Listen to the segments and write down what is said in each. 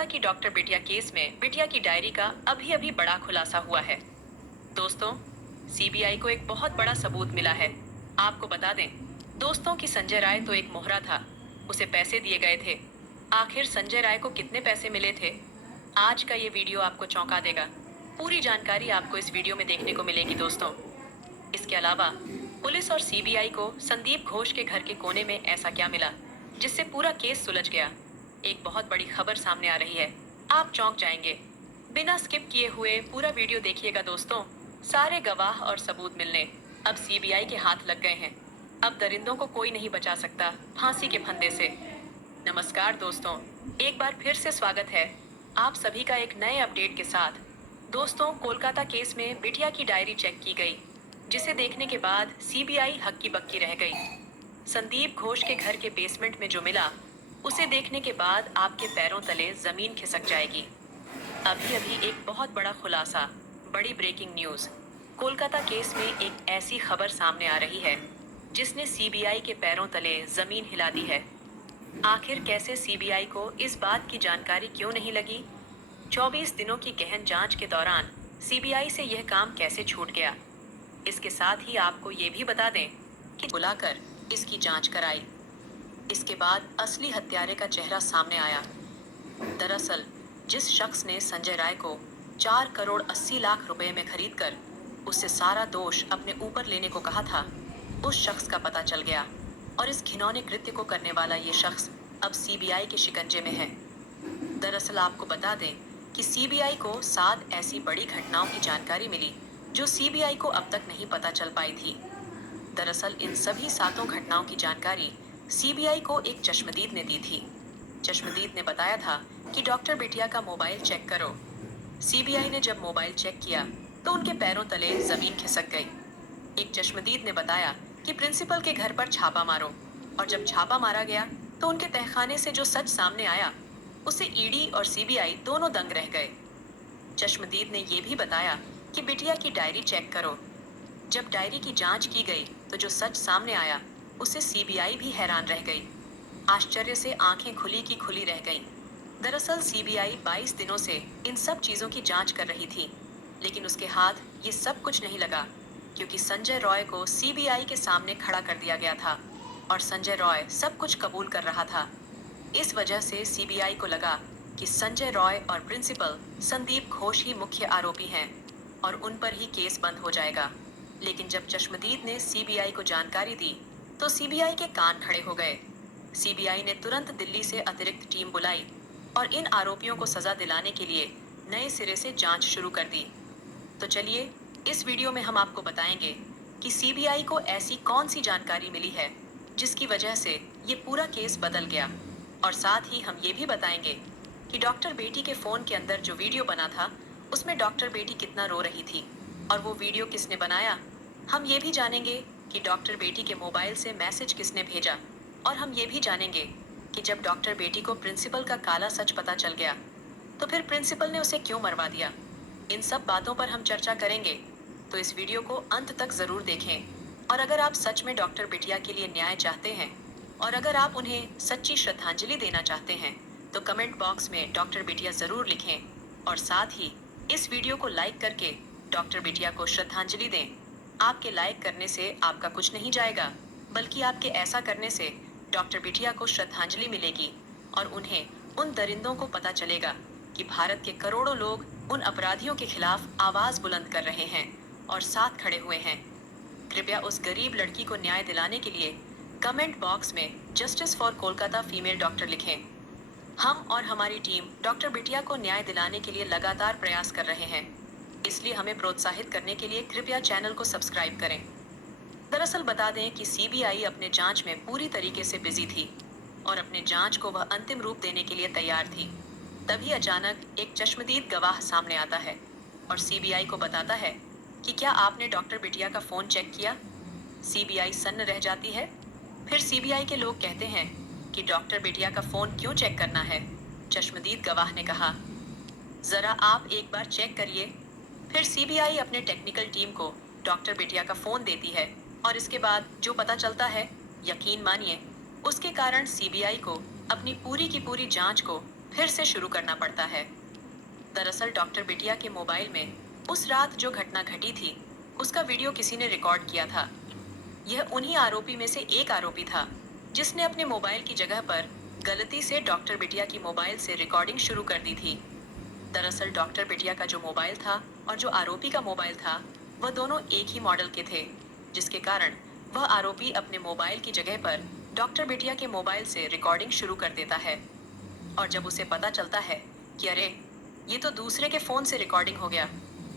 कोलकाता की डॉक्टर बिटिया केस में बिटिया की डायरी का अभी अभी बड़ा खुलासा हुआ है। दोस्तों, सीबीआई को एक बहुत बड़ा सबूत मिला है। आपको बता दें, दोस्तों की संजय राय तो एक मोहरा था, उसे पैसे दिए गए थे। आखिर संजय राय को कितने पैसे मिले थे? आज का ये वीडियो आपको चौंका देगा। पूरी जानकारी आपको इस वीडियो में देखने को मिलेगी दोस्तों। इसके अलावा पुलिस और सीबीआई को संदीप घोष के घर के कोने में ऐसा क्या मिला जिससे पूरा केस सुलझ गया। एक बहुत बड़ी खबर सामने आ रही है, आप चौंक जाएंगे। बिना स्किप किए हुए पूरा वीडियो देखिएगा दोस्तों। सारे गवाह और सबूत मिलने अब सीबीआई के हाथ लग गए हैं। अब दरिंदों को कोई नहीं बचा सकता फांसी के फंदे से। नमस्कार दोस्तों, एक बार फिर से स्वागत है आप सभी का एक नए अपडेट के साथ। दोस्तों, कोलकाता केस में बिटिया की डायरी चेक की गई, जिसे देखने के बाद सीबीआई हक्की बक्की रह गई। संदीप घोष के घर के बेसमेंट में जो मिला, उसे देखने के बाद आपके पैरों तले जमीन खिसक जाएगी। अभी अभी एक बहुत बड़ा खुलासा, बड़ी ब्रेकिंग न्यूज। कोलकाता केस में एक ऐसी खबर सामने आ रही है जिसने सीबीआई के पैरों तले जमीन हिला दी है। आखिर कैसे सीबीआई को इस बात की जानकारी क्यों नहीं लगी? 24 दिनों की गहन जांच के दौरान सीबीआई से यह काम कैसे छूट गया? इसके साथ ही आपको ये भी बता दें कि बुलाकर इसकी जांच कराई। इसके बाद असली हत्यारे का चेहरा सामने आया। दरअसल जिस शख्स ने संजय राय को 4 करोड़ 80 लाख रुपए में खरीदकर उससे सारा दोष अपने ऊपर लेने को कहा था, उस शख्स का पता चल गया और इस घिनौने कृत्य को करने वाला ये शख्स अब सीबीआई के शिकंजे में है। दरअसल आपको बता दें कि सीबीआई को 7 ऐसी बड़ी घटनाओं की जानकारी मिली जो सीबीआई को अब तक नहीं पता चल पाई थी। दरअसल इन सभी 7 घटनाओं की जानकारी सीबीआई को एक चश्मदीद ने दी थी। चश्मदीद ने बताया था कि डॉक्टर बिटिया का मोबाइल चेक करो। सीबीआई ने जब मोबाइल चेक किया तो उनके पैरों तले जमीन खिसक गई। एक चश्मदीद ने बताया कि प्रिंसिपल के घर पर छापा मारो, और जब छापा मारा गया तो उनके तहखाने से जो सच सामने आया, उसे ईडी और सीबीआई दोनों दंग रह गए। चश्मदीद ने यह भी बताया कि बिटिया की डायरी चेक करो। जब डायरी की जांच की गई तो जो सच सामने आया, उसे सीबीआई भी हैरान रह गई। आश्चर्य से आंखें खुली की खुली रह गईं। दरअसल सीबीआई 22 दिनों से इन सब चीजों की जांच कर रही थी, लेकिन उसके हाथ ये सब कुछ नहीं लगा, क्योंकि संजय रॉय को सीबीआई के सामने खड़ा कर दिया गया था और संजय रॉय सब कुछ कबूल कर रहा था। इस वजह से सीबीआई को लगा कि संजय रॉय और प्रिंसिपल संदीप घोष ही मुख्य आरोपी हैं और उन पर ही केस बंद हो जाएगा। लेकिन जब चश्मदीद ने सीबीआई को जानकारी दी तो सीबीआई के कान खड़े हो गए। सीबीआई ने तुरंत दिल्ली से अतिरिक्त टीम बुलाई और इन आरोपियों को सजा दिलाने के लिए नए सिरे से जांच शुरू कर दी। तो चलिए, इस वीडियो में हम आपको बताएंगे कि सीबीआई को ऐसी कौन सी जानकारी मिली है जिसकी वजह से ये पूरा केस बदल गया, और साथ ही हम ये भी बताएंगे कि डॉक्टर बेटी के फोन के अंदर जो वीडियो बना था, उसमें डॉक्टर बेटी कितना रो रही थी और वो वीडियो किसने बनाया। हम ये भी जानेंगे कि डॉक्टर बेटी के मोबाइल से मैसेज किसने भेजा, और हम ये भी जानेंगे कि जब डॉक्टर बेटी को प्रिंसिपल का काला सच पता चल गया तो फिर प्रिंसिपल ने उसे क्यों मरवा दिया। इन सब बातों पर हम चर्चा करेंगे, तो इस वीडियो को अंत तक जरूर देखें। और अगर आप सच में डॉक्टर बिटिया के लिए न्याय चाहते हैं और अगर आप उन्हें सच्ची श्रद्धांजलि देना चाहते हैं तो कमेंट बॉक्स में डॉक्टर बिटिया जरूर लिखें और साथ ही इस वीडियो को लाइक करके डॉक्टर बिटिया को श्रद्धांजलि दें। आपके लाइक करने से आपका कुछ नहीं जाएगा, बल्कि आपके ऐसा करने से डॉक्टर बिटिया को श्रद्धांजलि मिलेगी और उन्हें, उन दरिंदों को पता चलेगा कि भारत के करोड़ों लोग उन अपराधियों के खिलाफ आवाज बुलंद कर रहे हैं और साथ खड़े हुए हैं। कृपया उस गरीब लड़की को न्याय दिलाने के लिए कमेंट बॉक्स में justice for Kolkata female doctor लिखें। हम और हमारी टीम डॉक्टर बिटिया को न्याय दिलाने के लिए लगातार प्रयास कर रहे हैं, इसलिए हमें प्रोत्साहित करने के लिए कृपया चैनल को सब्सक्राइब करें। दरअसल बता दें कि सीबीआई अपने जांच में पूरी तरीके से बिजी थी और अपने जांच को वह अंतिम रूप देने के लिए तैयार थी। तभी अचानक एक चश्मदीद गवाह सामने आता है और सीबीआई को बताता है कि क्या आपने डॉक्टर बिटिया का फोन चेक किया। सीबीआई सन्न रह जाती है। फिर सीबीआई के लोग कहते हैं कि डॉक्टर बिटिया का फोन क्यों चेक करना है। चश्मदीद गवाह ने कहा, जरा आप एक बार चेक करिए। फिर सीबीआई अपने टेक्निकल टीम को डॉक्टर बिटिया का फोन देती है और इसके बाद जो पता चलता है, यकीन मानिए, उसके कारण सीबीआई को अपनी पूरी की पूरी जांच को फिर से शुरू करना पड़ता है। दरअसल डॉक्टर बिटिया के मोबाइल में उस रात जो घटना घटी थी, उसका वीडियो किसी ने रिकॉर्ड किया था। यह उन्हीं आरोपी में से एक आरोपी था जिसने अपने मोबाइल की जगह पर गलती से डॉक्टर बिटिया की मोबाइल से रिकॉर्डिंग शुरू कर दी थी। दरअसल डॉक्टर बिटिया का जो मोबाइल था और जो आरोपी का मोबाइल था, वह दोनों एक ही मॉडल के थे, जिसके कारण वह आरोपी अपने मोबाइल की जगह पर डॉक्टर बिटिया के मोबाइल से रिकॉर्डिंग शुरू कर देता है। और जब उसे पता चलता है कि अरे, ये तो दूसरे के फोन से रिकॉर्डिंग हो गया,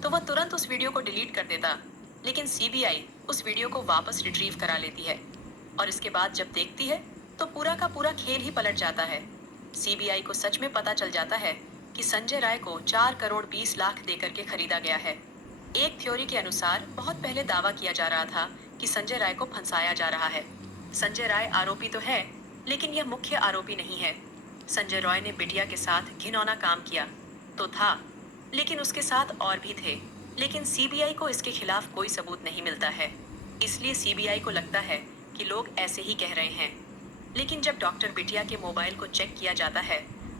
तो वह तुरंत उस वीडियो को डिलीट कर देता। लेकिन सीबीआई उस वीडियो को वापस रिट्रीव करा लेती है और इसके बाद जब देखती है तो पूरा का पूरा खेल ही पलट जाता है। सीबीआई को सच में पता चल जाता है कि संजय राय को 4 करोड़ 20 लाख देकर के खरीदा गया है। एक थ्योरी के अनुसार बहुत पहले दावा किया जा रहा था कि संजय राय को फंसाया जा रहा है। संजय राय आरोपी तो है, लेकिन यह मुख्य आरोपी नहीं है। संजय रॉय ने बिटिया के साथ घिनौना काम किया तो था, लेकिन उसके साथ और भी थे। लेकिन सीबीआई को इसके खिलाफ कोई सबूत नहीं मिलता है। इसलिए सीबीआई को लगता है कि लोग ऐसे ही कह रहे हैं। लेकिन जब डॉक्टर बिटिया के मोबाइल को चेक किया जाता है,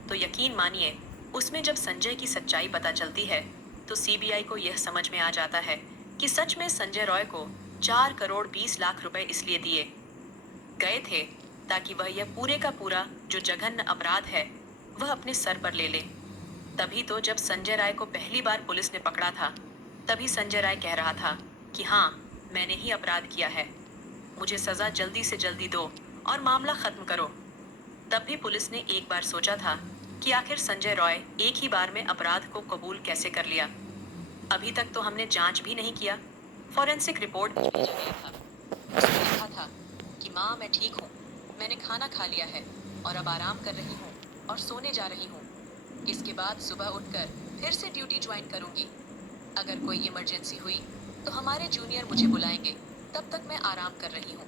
तो यकीन मानिए, उसमें जब संजय की सच्चाई पता चलती है, तो सीबीआई को यह समझ में आ जाता है कि सच में संजय रॉय को 4 करोड़ 20 लाख रुपए इसलिए दिए गए थे ताकि वह यह पूरे का पूरा जो जघन्य अपराध है, वह अपने सर पर ले ले। तभी तो जब संजय राय को पहली बार पुलिस ने पकड़ा था, तभी संजय राय कह रहा था कि हाँ, मैंने ही अपराध किया है, मुझे सजा जल्दी से जल्दी दो और मामला खत्म करो। तब भी पुलिस ने एक बार सोचा था कि आखिर संजय रॉय एक ही बार में अपराध को कबूल कैसे कर लिया। अभी तक तो हमने जांच भी नहीं किया, फॉरेंसिक रिपोर्ट भी भेजा गया था। उसमें लिखा था कि माँ, मैं ठीक हूँ, मैंने खाना खा लिया है और अब आराम कर रही हूँ और सोने जा रही हूँ। इसके बाद सुबह उठकर फिर से ड्यूटी ज्वाइन करूँगी। अगर कोई इमरजेंसी हुई तो हमारे जूनियर मुझे बुलाएंगे, तब तक मैं आराम कर रही हूँ।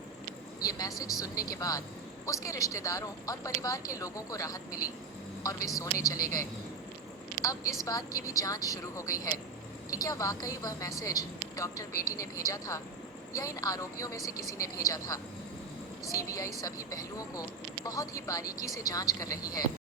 ये मैसेज सुनने के बाद उसके रिश्तेदारों और परिवार के लोगों को राहत मिली और वे सोने चले गए। अब इस बात की भी जांच शुरू हो गई है कि क्या वाकई वह मैसेज डॉक्टर बेटी ने भेजा था या इन आरोपियों में से किसी ने भेजा था। सीबीआई सभी पहलुओं को बहुत ही बारीकी से जांच कर रही है।